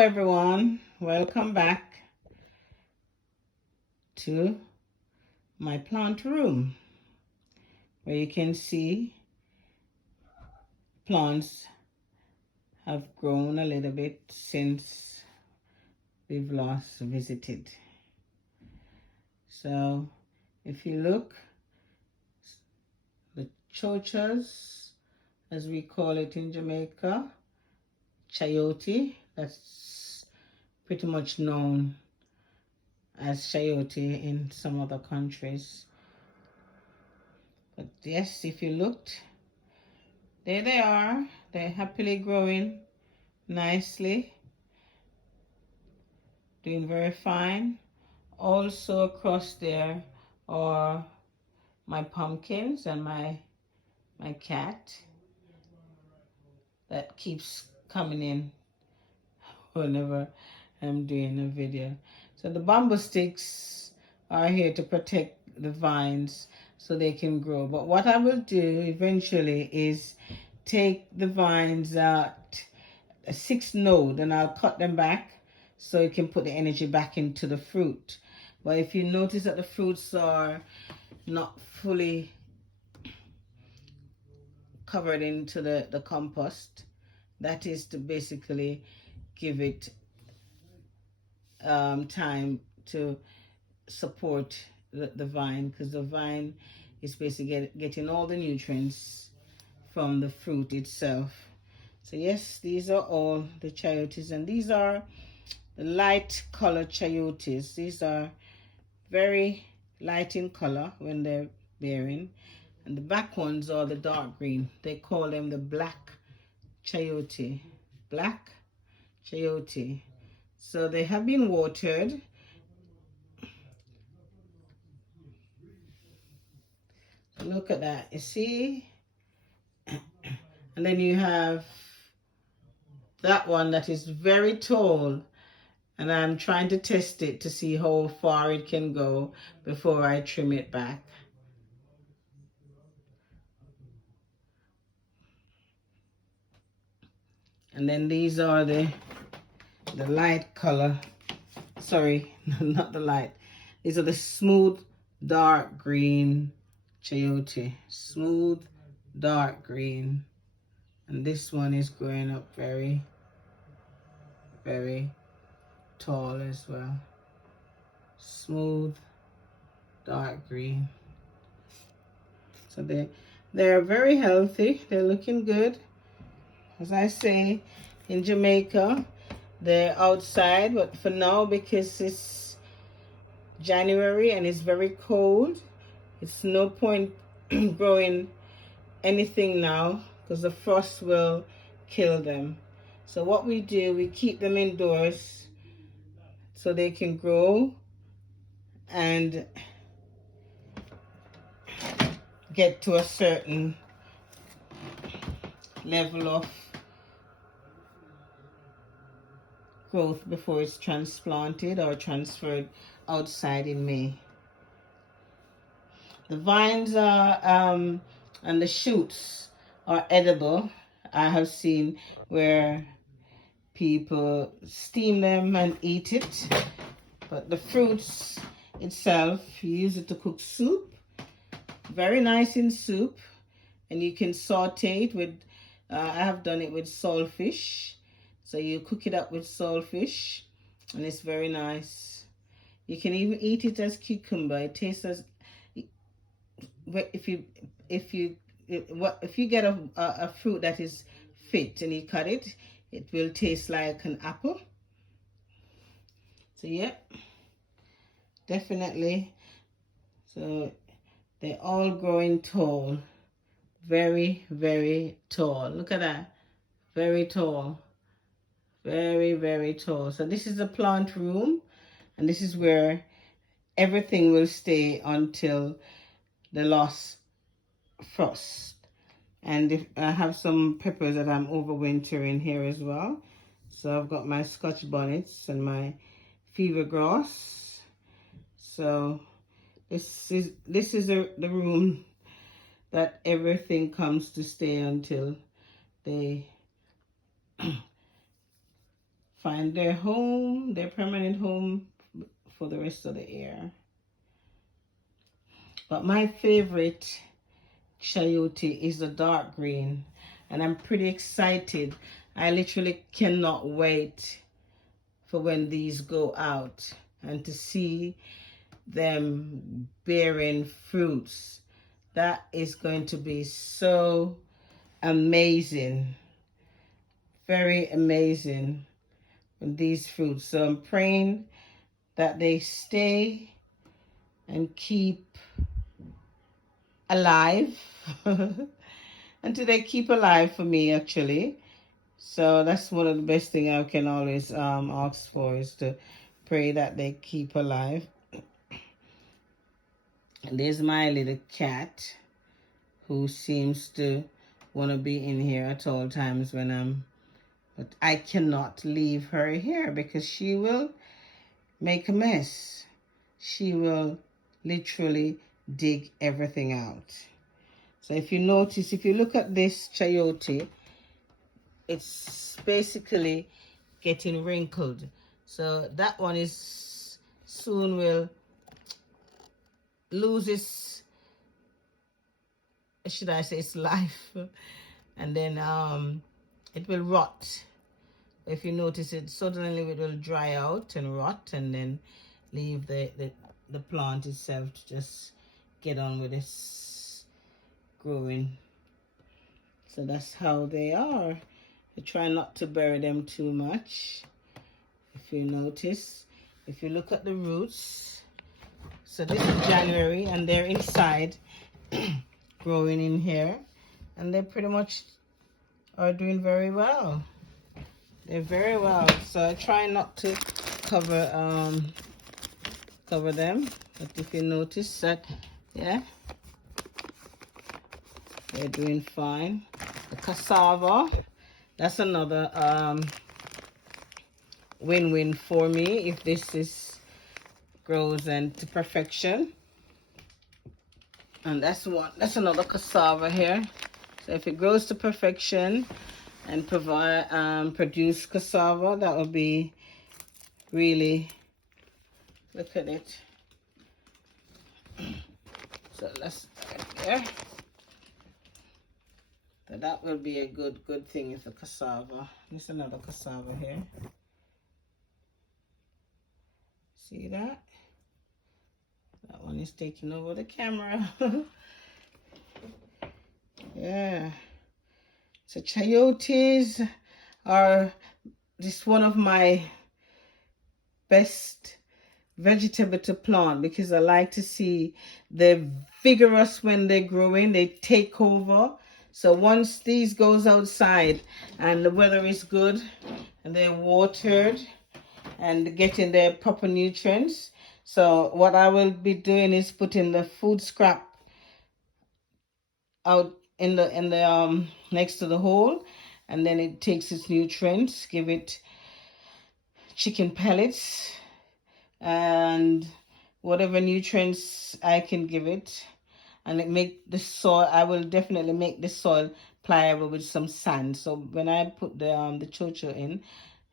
everyone, welcome back to my plant room where you can see plants have grown a little bit since we've last visited. So if you look, the chochos, as we call it in Jamaica, chayote, that's pretty much known as chayote in some other countries. But yes, if you looked, there they are. They're happily growing nicely, doing very fine. Also across there are my pumpkins and my cat that keeps coming in whenever I'm doing a video. So the bamboo sticks are here to protect the vines so they can grow. But what I will do eventually is take the vines at a 6th node and I'll cut them back so you can put the energy back into the fruit. But if you notice that the fruits are not fully covered into the compost, that is to basically give it time to support the vine, because the vine is basically getting all the nutrients from the fruit itself. So yes, these are all the chayotes, and these are the light color chayotes. These are very light in color when they're bearing, and the back ones are the dark green. They call them the black chayote. Black chayote. So they have been watered. Look at that, you see? And then you have that one that is very tall, and I'm trying to test it to see how far it can go before I trim it back. And then these are the light color, sorry, not the light. These are the smooth dark green chayote, smooth dark green. And this one is growing up very, very tall as well. Smooth dark green. So they're very healthy. They're looking good. As I say, in Jamaica, they're outside, but for now, because it's January and it's very cold, it's no point growing anything now because the frost will kill them. So what we do, we keep them indoors so they can grow and get to a certain level of growth before it's transplanted or transferred outside in May. The vines are and the shoots are edible. I have seen where people steam them and eat it, but the fruits itself, you use it to cook soup. Very nice in soup, and you can saute it with I have done it with saltfish. So you cook it up with saltfish, and it's very nice. You can even eat it as cucumber. It tastes as if you get a fruit that is fit and you cut it, it will taste like an apple. So yeah, definitely. So they're all growing tall, very, very tall. Look at that, very tall. Very, very tall. So this is the plant room, and this is where everything will stay until the last frost. And if I have some peppers that I'm overwintering here as well. So I've got my scotchbonnets and my fever grass. So this is the room that everything comes to stay until they find their home, their permanent home for the rest of the year. But my favorite chayote is the dark green, and I'm pretty excited. I literally cannot wait for when these go out and to see them bearing fruits. That is going to be so amazing, very amazing with these fruits. So I'm praying that they stay and keep alive until they keep alive for me, actually. So that's one of the best things I can always ask for, is to pray that they keep alive. And there's my little cat, who seems to want to be in here at all times when but I cannot leave her here because she will make a mess. She will literally dig everything out. So if you notice, if you look at this chayote, it's basically getting wrinkled. So that one is soon will lose its, should I say, its life, and then it will rot. If you notice, it suddenly it will dry out and rot, and then leave the plant itself to just get on with its growing. So that's how they are. I try not to bury them too much. If you notice, if you look at the roots, so this is January, and they're inside growing in here, and they pretty much are doing very well. They're very well. So I try not to cover them, but if you notice that, yeah, they're doing fine. The cassava, that's another win-win for me if this grows into perfection. And that's another cassava here. So if it grows to perfection and produce cassava, that would be really, look at it. So let's start there. So that will be a good thing with the cassava. There's another cassava here. See that? That one is taking over the camera. Yeah. So chayotes are just one of my best vegetable to plant, because I like to see they're vigorous when they're growing. They take over. So once these goes outside and the weather is good and they're watered and getting their proper nutrients, so what I will be doing is putting the food scrap out in the next to the hole, and then it takes its nutrients, give it chicken pellets and whatever nutrients I can give it, and it make the soil, I will definitely make the soil pliable with some sand. So when I put the chocho in,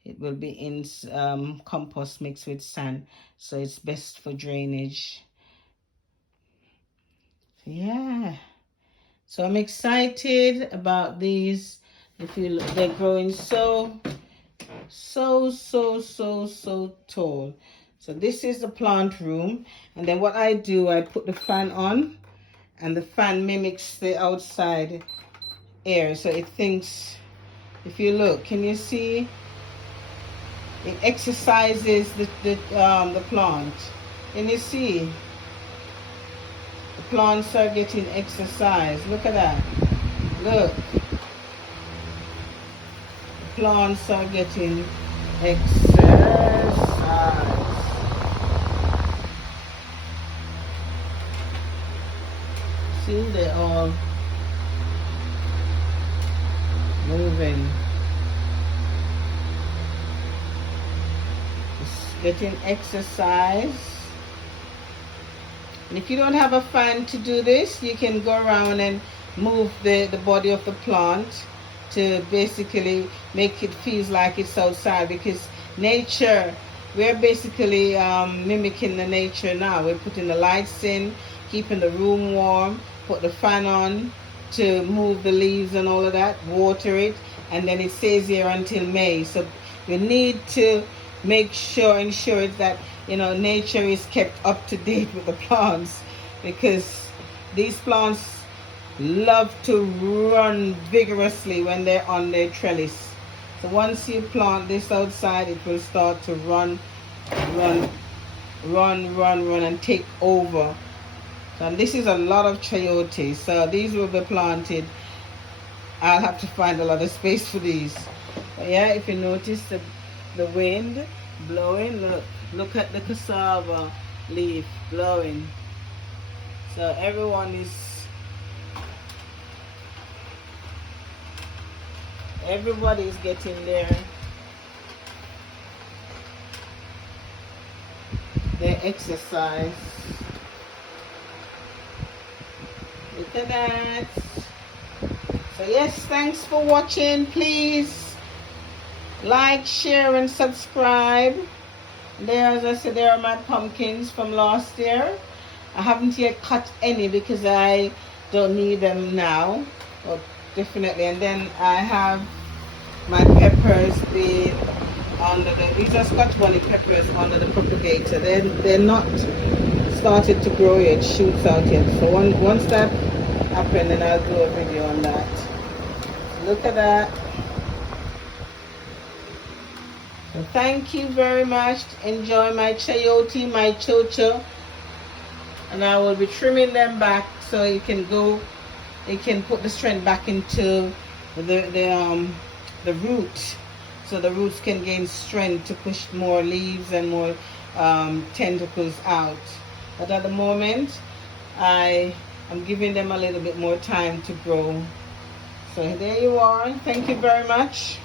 it will be in compost mixed with sand, so it's best for drainage. Yeah, so I'm excited about these. If you look, they're growing so tall. So this is the plant room, and then what I do, I put the fan on, and the fan mimics the outside air, so it thinks, if you look, can you see, it exercises the plant. Can you see? The plants are getting exercise. Look at that. Look. The plants are getting exercise. See, they're all moving. It's getting exercise. And if you don't have a fan to do this, you can go around and move the body of the plant to basically make it feel like it's outside, because nature. We're basically mimicking the nature now. We're putting the lights in, keeping the room warm, put the fan on to move the leaves and all of that, water it, and then it stays here until May. So we need to ensure that, you know, nature is kept up to date with the plants, because these plants love to run vigorously when they're on their trellis. So once you plant this outside, it will start to run and take over. So this is a lot of chayote. So these will be planted. I'll have to find a lot of space for these. But yeah, if you notice the wind blowing, look at the cassava leaf blowing. So everybody's getting their exercise. Look at that. So yes, thanks for watching. Please like, share and subscribe. There, as I said, there are my pumpkins from last year. I haven't yet cut any because I don't need them now. But definitely. And then I have my peppers being under these are scotchbonnet peppers under the propagator. They're not started to grow yet, shoots out yet. So once that happens, then I'll do a video on that. Look at that. So thank you very much. Enjoy my chayote, my chocho, and I will be trimming them back so it can put the strength back into the root, so the roots can gain strength to push more leaves and more tentacles out. But at the moment, I'm giving them a little bit more time to grow. So there you are. Thank you very much.